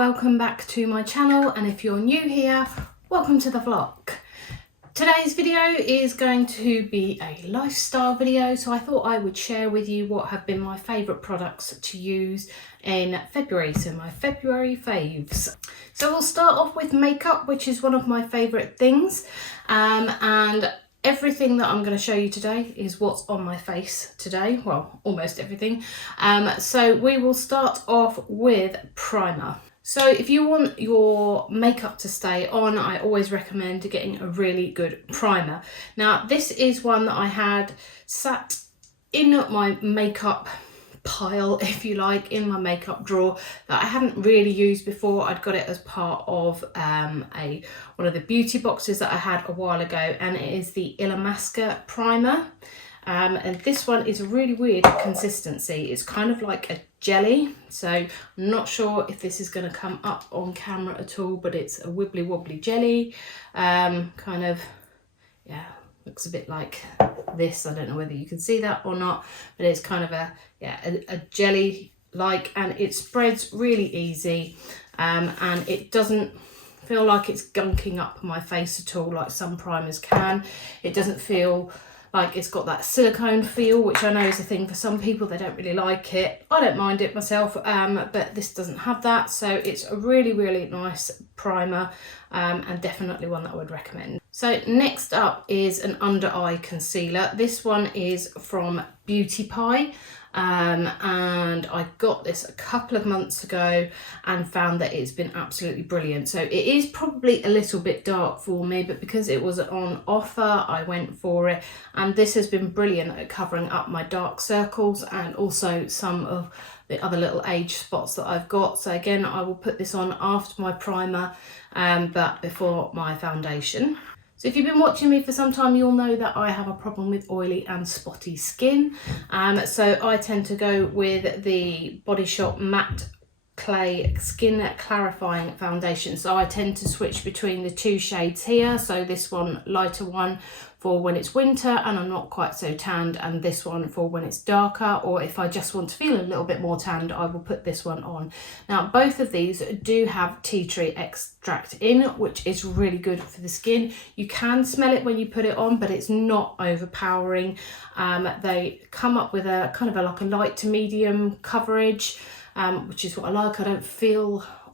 welcome back to my channel, and if you're new here, welcome to the vlog. Today's video is going to be a lifestyle video, so I thought I would share with you what have been my favourite products to use in February, so my February faves. So we'll start off with makeup, which is one of my favourite things, and everything that I'm going to show you today is what's on my face today. Well, almost everything. So we will start off with primer. So if you want your makeup to stay on, I always recommend getting a really good primer. Now, this is one that I had sat in my makeup pile, if you like, in my makeup drawer that I hadn't really used before. I'd got it as part of one of the beauty boxes that I had a while ago, and it is the Illamasqua Primer. And this one is a really weird consistency. It's kind of like a jelly, so I'm not sure if this is going to come up on camera at all, but it's a wibbly wobbly jelly, kind of, yeah, looks a bit like this. I don't know whether you can see that or not, but it's kind of a jelly like, and it spreads really easy, and it doesn't feel like it's gunking up my face at all like some primers can. It doesn't feel like it's got that silicone feel, which I know is a thing for some people. They don't really like it. I don't mind it myself, but this doesn't have that. So it's a really, really nice primer, and definitely one that I would recommend. So next up is an under eye concealer. This one is from Beauty Pie. And I got this a couple of months ago and found that it's been absolutely brilliant. So it is probably a little bit dark for me, but because it was on offer, I went for it, and this has been brilliant at covering up my dark circles and also some of the other little age spots that I've got. So again, I will put this on after my primer, but before my foundation. So if you've been watching me for some time, you'll know that I have a problem with oily and spotty skin. So I tend to go with the Body Shop Matte Clay Skin Clarifying Foundation. So I tend to switch between the two shades here. So this one, lighter one, for when it's winter and I'm not quite so tanned, and this one for when it's darker, or if I just want to feel a little bit more tanned, I will put this one on. Now, both of these do have tea tree extract in, which is really good for the skin. You can smell it when you put it on, but it's not overpowering. They come up with a kind of like a light to medium coverage, which is what I like.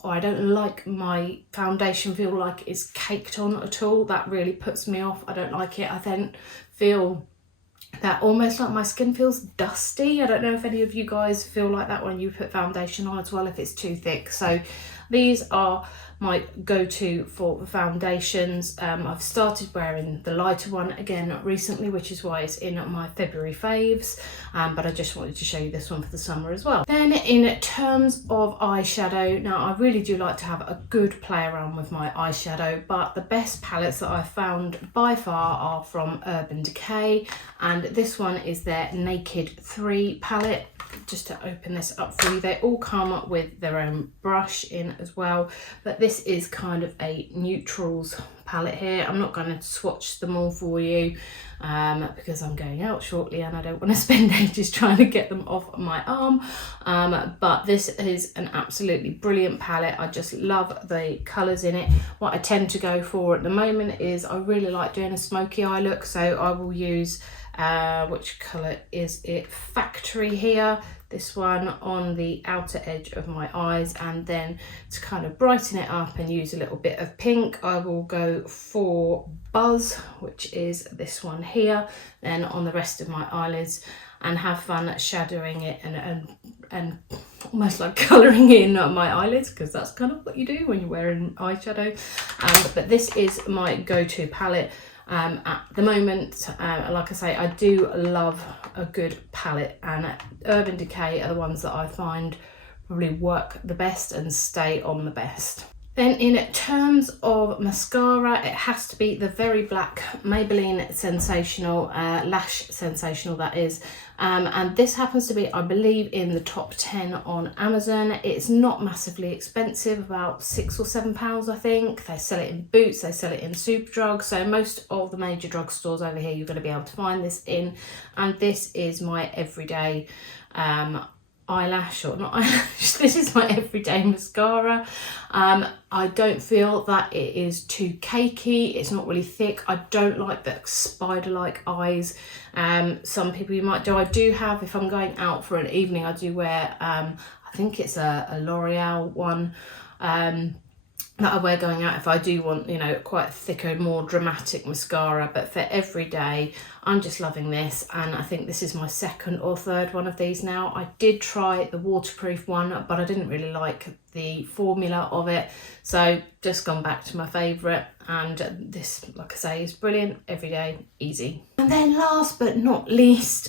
I don't like my foundation feel like it's caked on at all. That really puts me off. I don't like it. I then feel that almost like my skin feels dusty. I don't know if any of you guys feel like that when you put foundation on as well, if it's too thick. So these are my go-to for the foundations. I've started wearing the lighter one again recently, which is why it's in my February faves, but I just wanted to show you this one for the summer as well. Then in terms of eyeshadow, now I really do like to have a good play around with my eyeshadow, but the best palettes that I've found by far are from Urban Decay, and this one is their Naked 3 palette. Just to open this up for you, they all come up with their own brush in as well, but this is kind of a neutrals palette here. I'm not going to swatch them all for you because I'm going out shortly and I don't want to spend ages trying to get them off my arm, but this is an absolutely brilliant palette. I just love the colours in it. What I tend to go for at the moment is I really like doing a smoky eye look, so I will use which colour is it? Factory here. This one on the outer edge of my eyes, and then to kind of brighten it up and use a little bit of pink, I will go for Buzz, which is this one here, then on the rest of my eyelids, and have fun shadowing it and almost like colouring in my eyelids, because that's kind of what you do when you're wearing eyeshadow. But this is my go-to palette. At the moment, like I say, I do love a good palette, and Urban Decay are the ones that I find probably work the best and stay on the best. Then in terms of mascara, it has to be the very black Maybeline Sensational, Lash Sensational that is, and this happens to be, I believe, in the top 10 on Amazon. It's not massively expensive, about £6 or £7 I think. They sell it in Boots, they sell it in Superdrug, so most of the major drugstores over here you're going to be able to find this in, and this is my everyday eyelash, or not eyelash, this is my everyday mascara. I don't feel that it is too cakey, it's not really thick. I don't like the spider-like eyes some people you might do. I do have, if I'm going out for an evening, I do wear I think it's a L'Oreal one that I wear going out if I do want, you know, quite thicker, more dramatic mascara. But for every day, I'm just loving this, and I think this is my second or third one of these now. I did try the waterproof one, but I didn't really like the formula of it, so just gone back to my favourite, and this, like I say, is brilliant, everyday, easy. And then last but not least,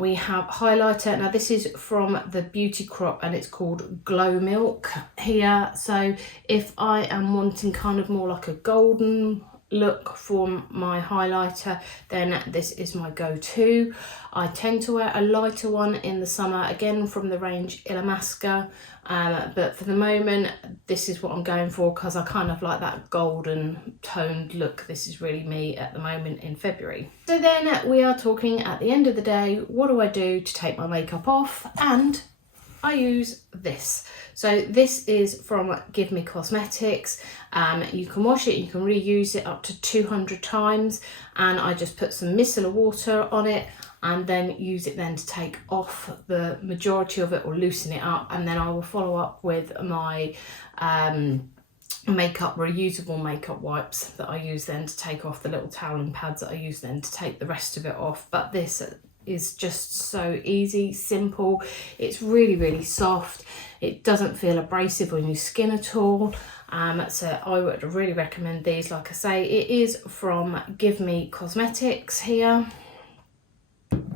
we have highlighter. Now this is from the Beauty Crop and it's called Glow Milk here. So if I am wanting kind of more like a golden look for my highlighter, then this is my go-to. I tend to wear a lighter one in the summer, again from the range Illamasqua, but for the moment this is what I'm going for because I kind of like that golden toned look. This is really me at the moment in February. So then we are talking at the end of the day, what do I do to take my makeup off? And I use this. So this is from Give Me Cosmetics. You can wash it, you can reuse it up to 200 times, and I just put some micellar water on it and then use it then to take off the majority of it or loosen it up, and then I will follow up with my reusable makeup wipes that I use then to take off the little toweling pads that I use then to take the rest of it off. But this is just so easy, simple. It's really, really soft. It doesn't feel abrasive on your skin at all. So I would really recommend these. Like I say, it is from Give Me Cosmetics here.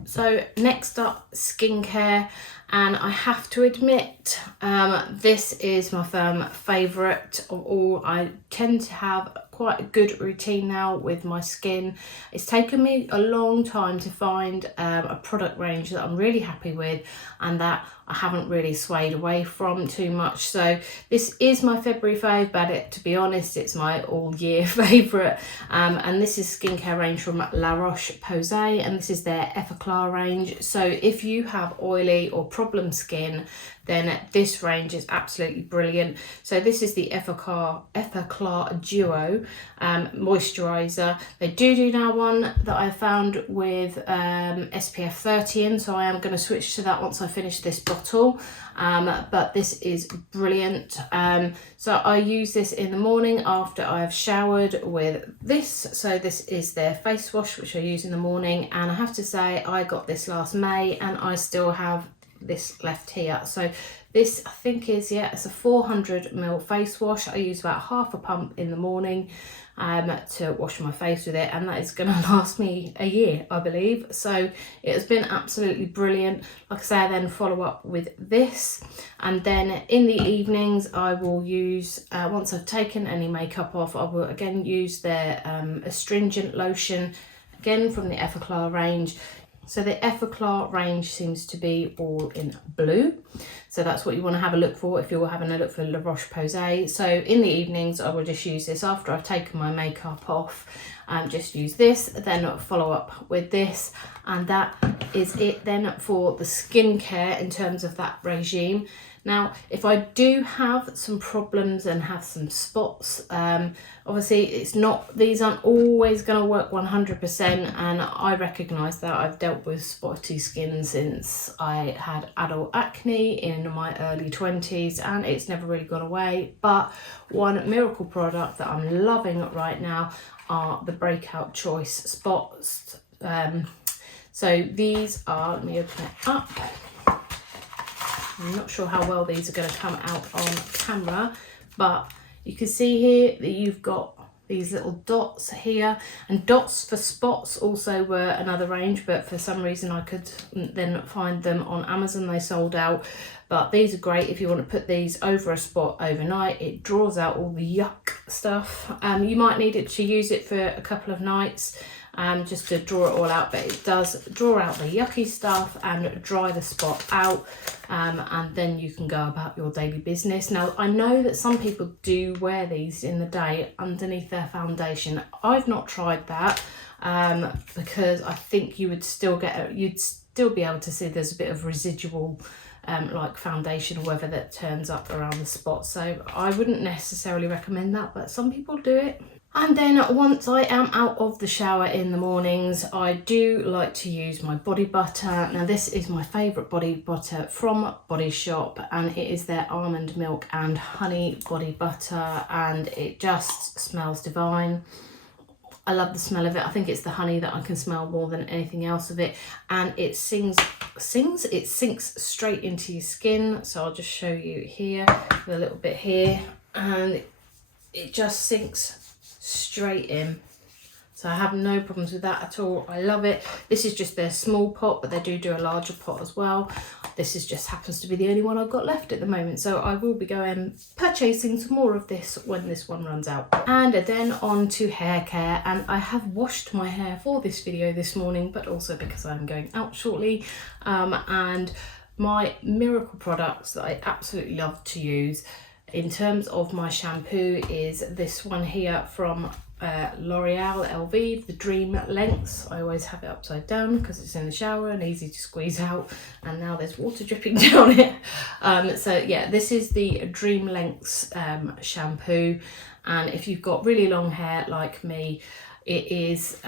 So next up, skincare, and I have to admit this is my firm favourite of all. I tend to have quite a good routine now with my skin. It's taken me a long time to find a product range that I'm really happy with and that I haven't really swayed away from too much. So this is my February fave, but to be honest, it's my all year favourite. And this is skincare range from La Roche-Posay, and this is their Effaclar range. So if you have oily or problem skin, then this range is absolutely brilliant. So this is the Effaclar Duo Moisturizer. They do now one that I found with SPF 30 in, so I am going to switch to that once I finish this bottle. But this is brilliant. So I use this in the morning after I've showered with this. So this is their face wash, which I use in the morning, and I have to say I got this last May and I still have this left here. So this, I think, is, yeah, it's a 400ml face wash. I use about half a pump in the morning to wash my face with it, and that is going to last me a year, I believe. So it has been absolutely brilliant. Like I say, I then follow up with this, and then in the evenings I will use, once I've taken any makeup off, I will again use their astringent lotion, again from the Effaclar range. So the Effaclar range seems to be all in blue. So that's what you want to have a look for if you're having a look for La Roche-Posay. So in the evenings, I will just use this after I've taken my makeup off. Just use this, then follow up with this. And that is it then for the skincare in terms of that regime. Now, if I do have some problems and have some spots, obviously these aren't always going to work 100%, and I recognise that. I've dealt with spotty skin since I had adult acne in my early 20s, and it's never really gone away. But one miracle product that I'm loving right now are the Breakout Choice Spots. So these are, let me open it up. I'm not sure how well these are going to come out on camera, but you can see here that you've got these little dots here, and dots for spots also were another range, but for some reason I could then find them on Amazon. They sold out, but these are great if you want to put these over a spot overnight. It draws out all the yuck stuff. You might need it to use it for a couple of nights, just to draw it all out, but it does draw out the yucky stuff and dry the spot out, and then you can go about your daily business. Now, I know that some people do wear these in the day underneath their foundation. I've not tried that, because I think you would still you'd still be able to see there's a bit of residual like foundation or whatever that turns up around the spot. So I wouldn't necessarily recommend that, but some people do it. And then once I am out of the shower in the mornings, I do like to use my body butter. Now this is my favourite body butter from Body Shop, and it is their almond milk and honey body butter, and it just smells divine. I love the smell of it. I think it's the honey that I can smell more than anything else of it, and it sinks straight into your skin. So I'll just show you here with a little bit here, and it just sinks straight in. So I have no problems with that at all. I love it. This is just their small pot, but they do a larger pot as well. This is just happens to be the only one I've got left at the moment, so I will be going purchasing some more of this when this one runs out. And then on to hair care, and I have washed my hair for this video this morning, but also because I'm going out shortly. And my miracle products that I absolutely love to use in terms of my shampoo is this one here from L'Oreal LV, the Dream Lengths. I always have it upside down because it's in the shower and easy to squeeze out, and now there's water dripping down it. So yeah, this is the Dream Lengths shampoo, and if you've got really long hair like me, it is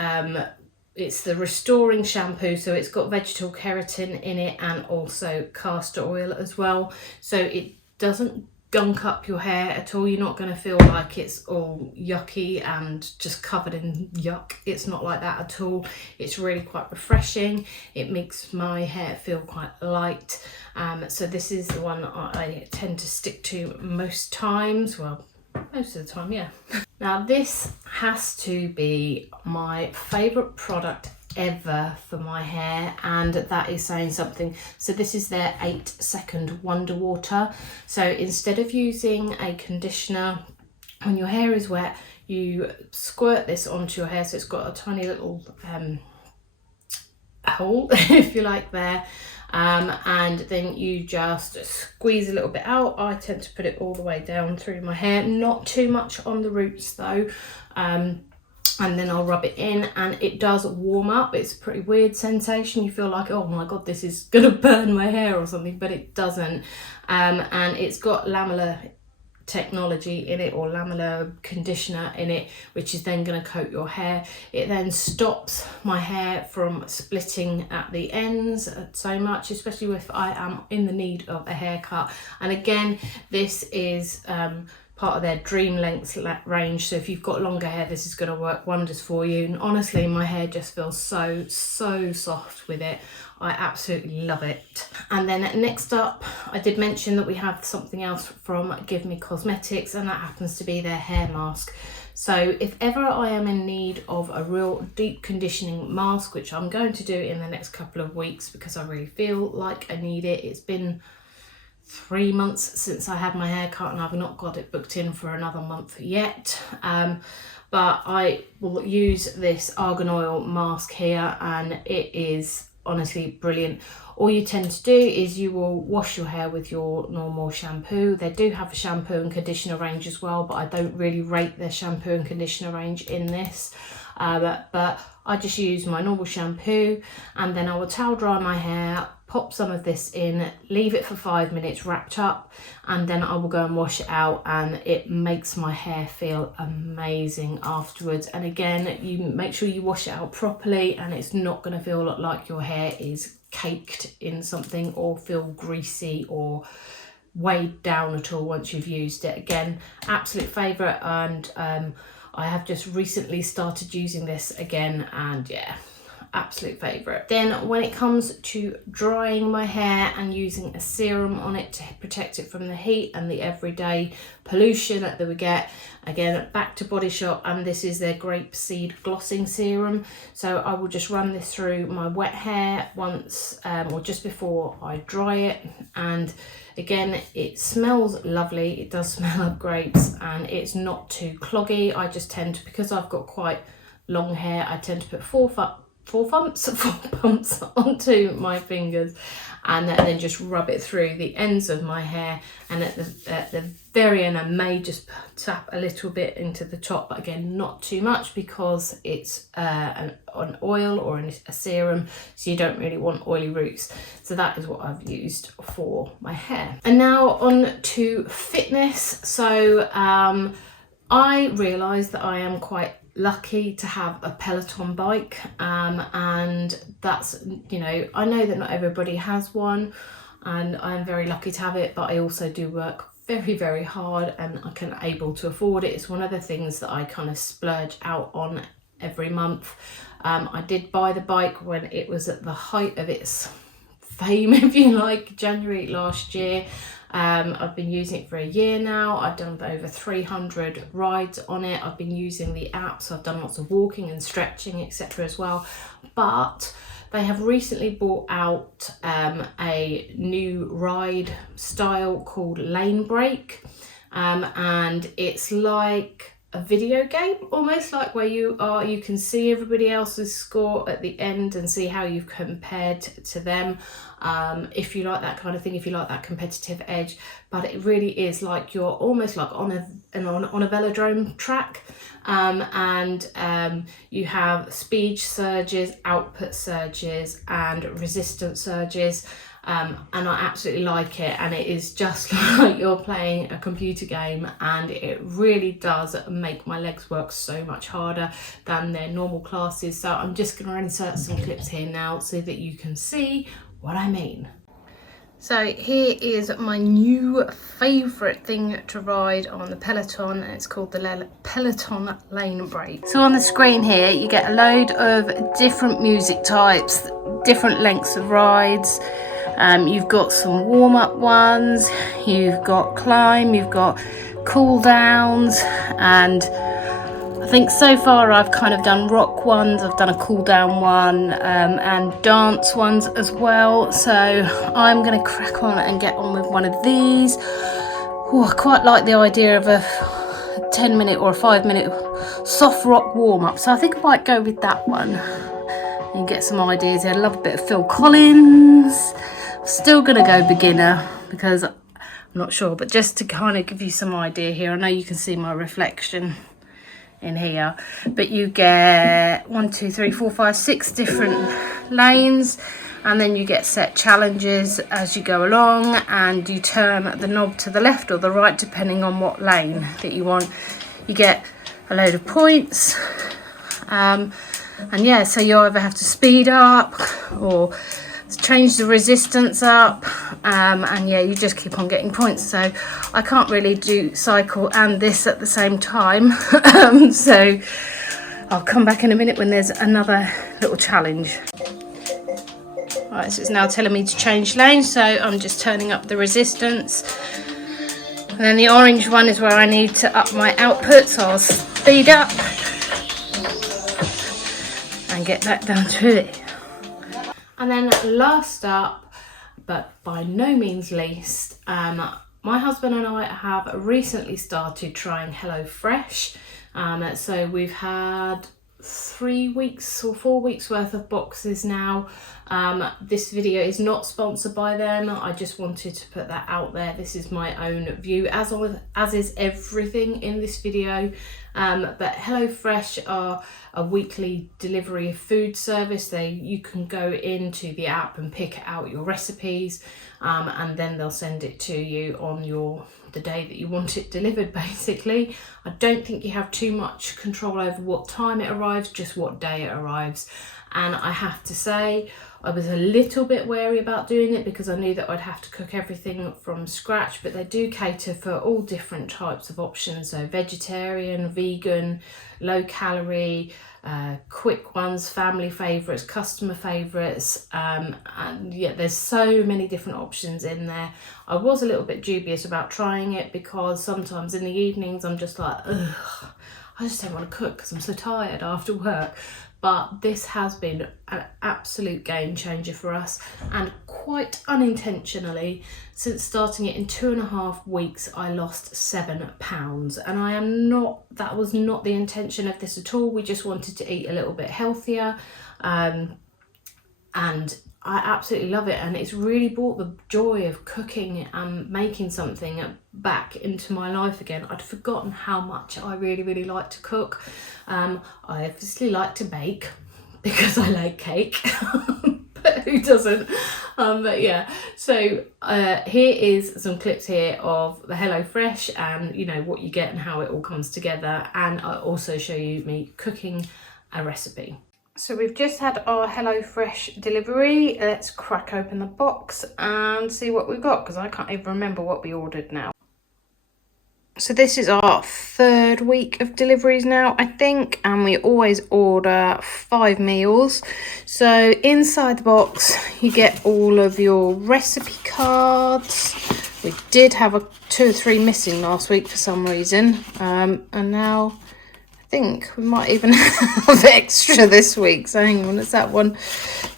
it's the restoring shampoo, so it's got vegetable keratin in it and also castor oil as well, so it doesn't gunk up your hair at all. You're not going to feel like it's all yucky and just covered in yuck. It's not like that at all. It's really quite refreshing. It makes my hair feel quite light. So this is the one I tend to stick to most times. Well, most of the time, yeah. Now this has to be my favourite product ever for my hair, and that is saying something. So this is their 8-second Wonder Water. So instead of using a conditioner when your hair is wet, you squirt this onto your hair. So it's got a tiny little hole, if you like, there. And then you just squeeze a little bit out. I tend to put it all the way down through my hair, not too much on the roots though. And then I'll rub it in, and it does warm up. It's a pretty weird sensation. You feel like, oh my god, this is gonna burn my hair or something, but it doesn't. And it's got lamellar technology in it, or lamellar conditioner in it, which is then going to coat your hair. It then stops my hair from splitting at the ends so much, especially if I am in the need of a haircut. And again, this is part of their Dream Lengths range, so if you've got longer hair, this is going to work wonders for you. And honestly, my hair just feels so soft with it. I absolutely love it. And then next up, I did mention that we have something else from Give Me Cosmetics, and that happens to be their hair mask. So if ever I am in need of a real deep conditioning mask, which I'm going to do in the next couple of weeks because I really feel like I need it. It's been 3 months since I had my hair cut, and I've not got it booked in for another month yet. But I will use this Argan Oil Mask here, and it is honestly brilliant. All you tend to do is you will wash your hair with your normal shampoo. They do have a shampoo and conditioner range as well, but I don't really rate their shampoo and conditioner range in this. But I just use my normal shampoo, and then I will towel dry my hair, pop some of this in, leave it for 5 minutes wrapped up, and then I will go and wash it out, and it makes my hair feel amazing afterwards. And again, you make sure you wash it out properly, and it's not going to feel like your hair is caked in something or feel greasy or weighed down at all once you've used it. Again, absolute favourite, and I have just recently started using this again, and yeah, absolute favourite. Then when it comes to drying my hair and using a serum on it to protect it from the heat and the everyday pollution that we get, again, back to Body Shop, and this is their Grapeseed glossing serum. So I will just run this through my wet hair once or just before I dry it, and again, it smells lovely. It does smell of grapes, and it's not too cloggy. I just tend to, because I've got quite long hair, I tend to put four pumps onto my fingers, and then just rub it through the ends of my hair, and at the very end I may just tap a little bit into the top, but again not too much because it's an oil or a serum, so you don't really want oily roots. So that is what I've used for my hair. And now on to fitness. So I realised that I am quite lucky to have a Peloton bike, and that's, you know, I know that not everybody has one, and I'm very lucky to have it, but I also do work very, very hard, and I can able to afford it. It's one of the things that I kind of splurge out on every month. I did buy the bike when it was at the height of its fame, if you like, January last year. I've been using it for a year now. I've done over 300 rides on it. I've been using the app, so I've done lots of walking and stretching, etc. as well. But they have recently brought out a new ride style called Lane Break, and it's like a video game, almost like where you can see everybody else's score at the end and see how you've compared to them, if you like that kind of thing, if you like that competitive edge. But it really is like you're almost like on a velodrome track, and you have speed surges, output surges, and resistance surges. And I absolutely like it, and it is just like you're playing a computer game, and it really does make my legs work so much harder than their normal classes. So I'm just going to insert some clips here now so that you can see what I mean. So here is my new favourite thing to ride on the Peloton, and it's called the Peloton Lane Break. So on the screen here you get a load of different music types, different lengths of rides. You've got some warm-up ones, you've got climb, you've got cool downs, and I think so far I've kind of done rock ones, I've done a cool down one, and dance ones as well. So I'm going to crack on and get on with one of these. Ooh, I quite like the idea of a 10-minute or a 5-minute soft rock warm-up, so I think I might go with that one and get some ideas. I love a bit of Phil Collins. Still gonna go beginner because I'm not sure, but just to kind of give you some idea here, I know you can see my reflection in here, but you get 1, 2, 3, 4, 5, 6 different lanes, and then you get set challenges as you go along, and you turn the knob to the left or the right depending on what lane that you want. You get a load of points, and yeah, so you either have to speed up or change the resistance up, and yeah, you just keep on getting points. So I can't really do cycle and this at the same time, so I'll come back in a minute when there's another little challenge. Right, so it's now telling me to change lanes, so I'm just turning up the resistance, and then the orange one is where I need to up my output, so I'll speed up and get that down to it. And then last up, but by no means least, my husband and I have recently started trying Hellofresh. So we've had 3 weeks or 4 weeks worth of boxes now. This video is not sponsored by them. I just wanted to put that out there. This is my own view, as is everything in this video. But Hellofresh are a weekly delivery food service. You can go into the app and pick out your recipes, and then they'll send it to you on the day that you want it delivered, basically. I don't think you have too much control over what time it arrives, just what day it arrives. And I have to say, I was a little bit wary about doing it because I knew that I'd have to cook everything from scratch, but they do cater for all different types of options. So vegetarian, vegan, low calorie, quick ones, family favourites, customer favourites, and yeah, there's so many different options in there. I was a little bit dubious about trying it because sometimes in the evenings I'm just like, ugh, I just don't want to cook because I'm so tired after work. But this has been an absolute game changer for us, and quite unintentionally, since starting it in 2.5 weeks, I lost 7 pounds. And I am not, that was not the intention of this at all. We just wanted to eat a little bit healthier, and I absolutely love it, and it's really brought the joy of cooking and making something back into my life again. I'd forgotten how much I really like to cook. I obviously like to bake because I like cake, but who doesn't? But yeah, so here is some clips here of the Hellofresh, and you know what you get and how it all comes together, and I also show you me cooking a recipe. So we've just had our Hellofresh delivery. Let's crack open the box and see what we've got, because I can't even remember what we ordered now. So this is our 3rd week of deliveries now, I think, and we always order 5 meals. So inside the box you get all of your recipe cards. We did have 2 or 3 missing last week for some reason, and now I think we might even have extra this week. So hang on, it's that 1,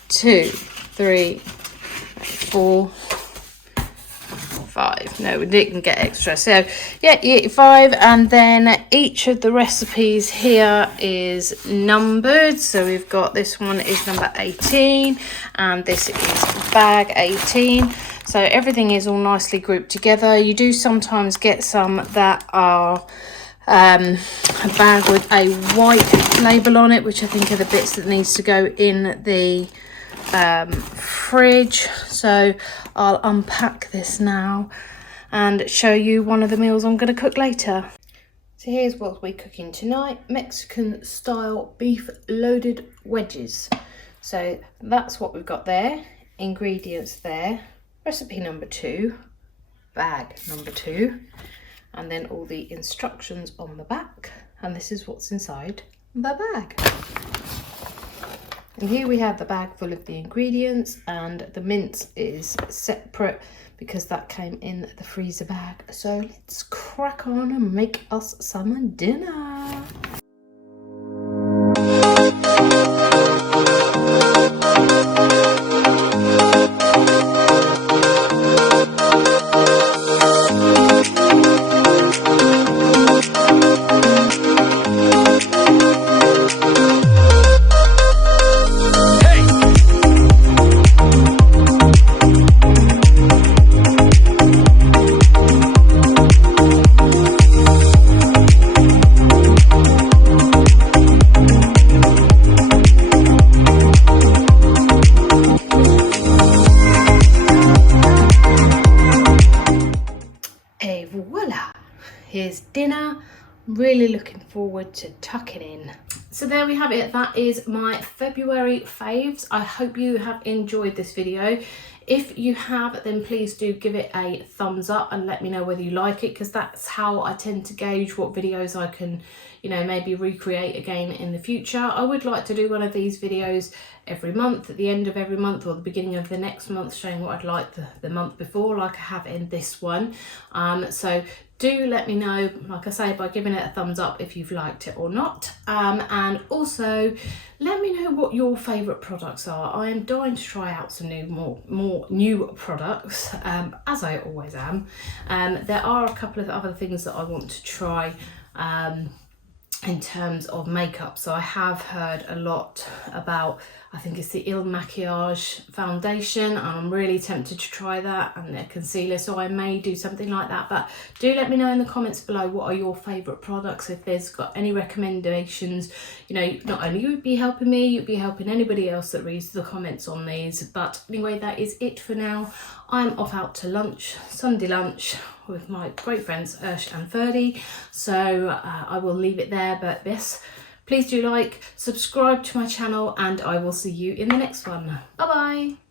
2, 3, 4, 5. No, we didn't get extra. So yeah, you get 5, and then each of the recipes here is numbered. So we've got, this one is number 18, and this is bag 18. So everything is all nicely grouped together. You do sometimes get some that are a bag with a white label on it, which I think are the bits that needs to go in the fridge. So I'll unpack this now and show you one of the meals I'm going to cook later. So here's what we're cooking tonight: Mexican style beef loaded wedges. So that's what we've got there, ingredients there, recipe number 2, bag number 2, and then all the instructions on the back, and this is what's inside the bag. And here we have the bag full of the ingredients, and the mince is separate because that came in the freezer bag. So let's crack on and make us some dinner. Here's dinner. Really looking forward to tucking in. So there we have it. That is my February faves. I hope you have enjoyed this video. If you have, then please do give it a thumbs up and let me know whether you like it, because that's how I tend to gauge what videos I can, you know, maybe recreate again in the future. I would like to do one of these videos every month, at the end of every month or the beginning of the next month, showing what I'd like the month before, like I have in this one. So do let me know, like I say, by giving it a thumbs up if you've liked it or not. And also let me know what your favourite products are. I am dying to try out some more new products, as I always am. There are a couple of other things that I want to try in terms of makeup. So I have heard a lot about, I think it's the Illamasqua foundation, and I'm really tempted to try that, and their concealer, so I may do something like that. But do let me know in the comments below what are your favourite products. If there's got any recommendations, you know, not only you'd be helping me, you'd be helping anybody else that reads the comments on these. But anyway, that is it for now. I'm off out to lunch, Sunday lunch, with my great friends Ursh and Ferdy, so I will leave it there. But yes, please do like, subscribe to my channel, and I will see you in the next one. Bye bye.